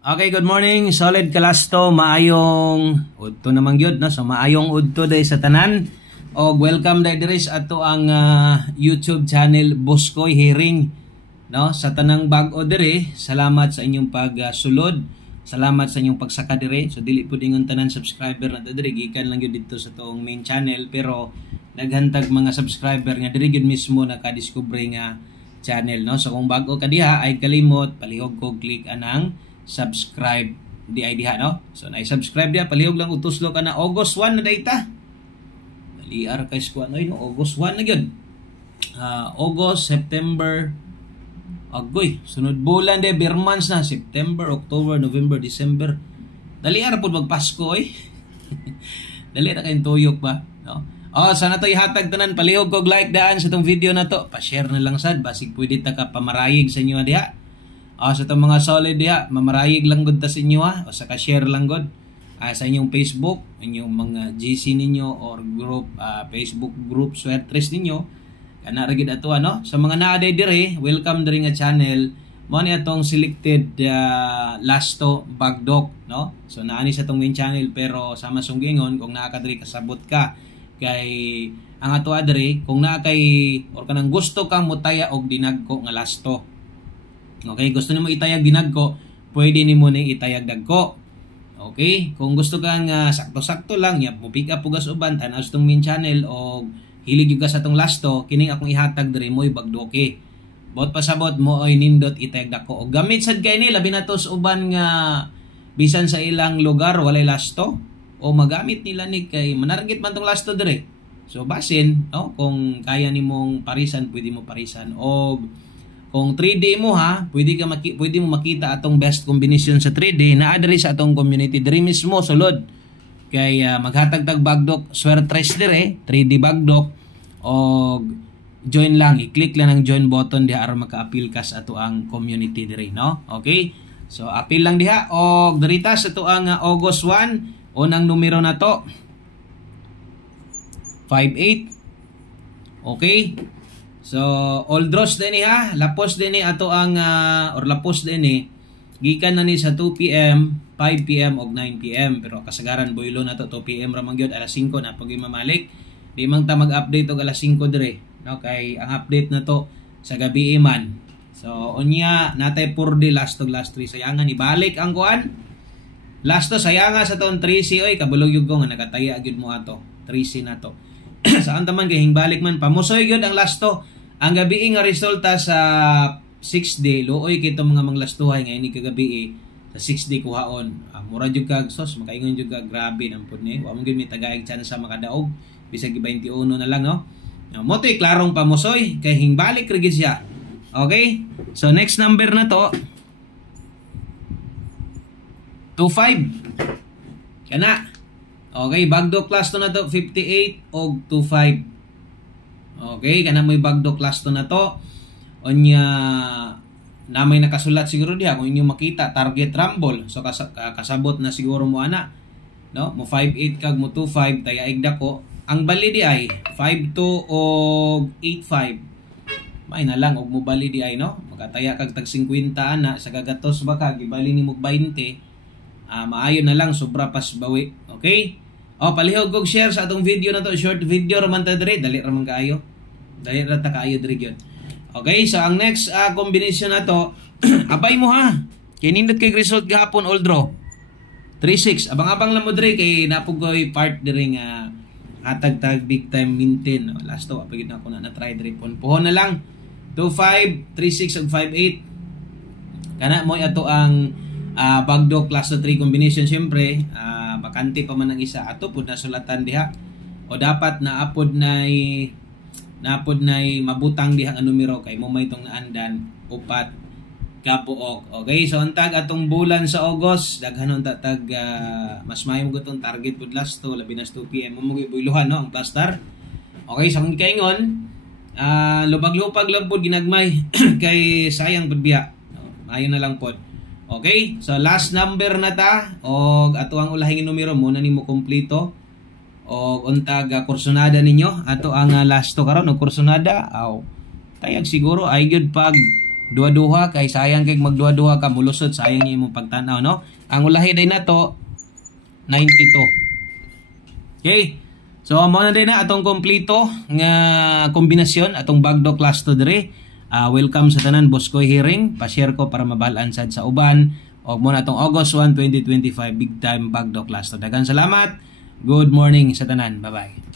Okay, good morning. Solid kalasto, maayong udto namang gyud no. So maayong udto day sa tanan. O welcome day diri sa ato ang YouTube channel Boskoy Hearing no. Sa tanang bag-o diri, salamat sa inyong pagsulod. Salamat sa inyong pagsaka diri. So dili pud ingon tanan subscriber na diri, gikan lang gyud dito sa toong main channel, pero naghantag mga subscriber nga diri gyud mismo nakadiscover nga channel no. So kung bag-o ka diha ay kalimot palihog ko click anang subscribe di ay diha no. So na-subscribe diha, palihog lang utuslo ka na August 1 na data. Daliar kay squad no, August 1 na gyud. August, September, agoy, sunod bulan de bear months na, September, October, November, December. Daliar pud magpasko oy. Dali ra kay tuyok ba, no? Sana to ihatag tanan, palihog kog like daan sa tong video na to. Pa-share na lang sad basig pwede ta ka pamarayig sa inyo diha. Sa itong mga solid diha, mamarayig lang gud ta sa inyo o saka share lang gud sa inyong Facebook, inyong mga GC ninyo or group, Facebook group sweatres ninyo. Kana ra gid ato ano. Sa mga naa dire, welcome diri nga channel. Mao ni atong selected Lasto Bagdok no. So naani sa tong main channel, pero sama sunggingon kung naa ka diri kasabot ka kay ang ato diri kung naa kay or kanang gusto kang mutaya og dinagko nga lasto. Okay, gusto nimo itayag dinagko, pwede nimo ning itayag dagko. Okay, kung gusto kang sakto-sakto lang, ya mo pick up ugas uban tan-aw sa tong main channel o hilig gyud ka sa tong lasto, kining akong ihatag diri mo'y bagdoke. Bot pasabot mo oy nindot itayag dagko. Og gamit sad kay ni labi na to sa uban nga bisan sa ilang lugar walay lasto o magamit nila ni kay manargit man tong lasto diri. So basin, no, kung kaya nimong parisan, pwede mo parisan. O kung 3D mo pwede mo makita atong best combination sa 3D na adiri sa atong community diri mismo sulod. Kay maghatag-tag bagdok swertres dire, 3D bagdok, o join lang, i-click lang ang join button diha aron maka-appeal ka sa ato ang community dire no. Okay? So appeal lang diha og dirita sa ato ang August 1, unang numero na to 58. Okay? So, all draws din ha, lapos din ato ang, or lapos din gikan na ni sa 2 PM, 5 PM, o 9 PM. Pero kasagaran, boylo na to, 2 PM ramang yun, alas 5 na pag mamalik. Di mang ta mag-update og alas 5 dire, no? Kay ang update na to sa gabi man. So, unya, natay pur di last 3, sayangan, ibalik ang kuan. Last to, sayanga sa taon 3C, oy, kabulog yung nga, nakataya agad mo ato, 3C na to. Saan taman kay hingbalik man, pamusoy yun ang last to. Ang gabi nga resulta sa 6 day, looy kito mga manglastuhay ngayon ni kagabi sa 6 day kuhaon. Mura jud kag sos, makaingon jud kag grabe nampod ni. Wa mo gyud mi tagaig chance sa makadaog, bisag 21 na lang no. Mo to'y klarong pamusoy kay hingbalik ra gyud siya. Okay? So next number na to 25. Kana. Okay, bagdo class to na to 58 og 25. Okay, kana mo'y bagdo class to na to. Onya na may nakasulat siguro diha kung inyo makita target rumble. So kasabot na siguro mo ana. No, mo 58 kag mo 25 tayaig dako. Ang bali di ay 52 og 85. May na lang og mo bali di ay no. Makataya kag tag 50 ana sa kagatos baka gibali ni mo 20. Maayo na lang sobra pas bawi. Okay? Palihog og share sa atong video na to, short video raman ta diri, dali raman kaayo. Dali ra ta kaayo diri gyud. Okay, so ang next combination na to, abay mo ha. Kay nindot kay result gahapon all draw. 36. Abang-abang lang mo diri kay napugoy part diri nga hatag-tag big time maintain. Last to, apagid na ako na try diri pohon na lang. 25, 36 ug 58. Kana mo ato ang bagdo class 3 combination. Siyempre bakante pa man ang isa ato pud na sulatan diha o dapat na apod nay mabutang diha ang numero kay mo may tong naandan upat kapuok. Okay, so antag atong bulan sa August daghanon tag mas maayo mo gutong target pud last to labi na 2 PM mo gibuiluhan no ang plaster. Okay, so kung kaingon lubag-lupag lang pud ginagmay kay sayang pud biya. Maayo na lang pud. Okay, so last number na ta og ato ang ulahing numero muna nimo kompleto og untag kursonada ninyo ato ang last to karon og kursonada tayag siguro ay gyud pag duha-duha kay sayang kay magduha-duha ka mulusot sayang imong pagtanaw no. Ang ulahi day nato 92. Okay. So mo na din na atong kompleto nga kombinasyon atong bagdo class 2 dire. Welcome sa tanan Boskoy Hearing. Pa-share ko para mabalaan sad sa uban. Og mo na atong August 1, 2025 big time bagdo class 2. Daghang salamat. Good morning sa tanan. Bye-bye.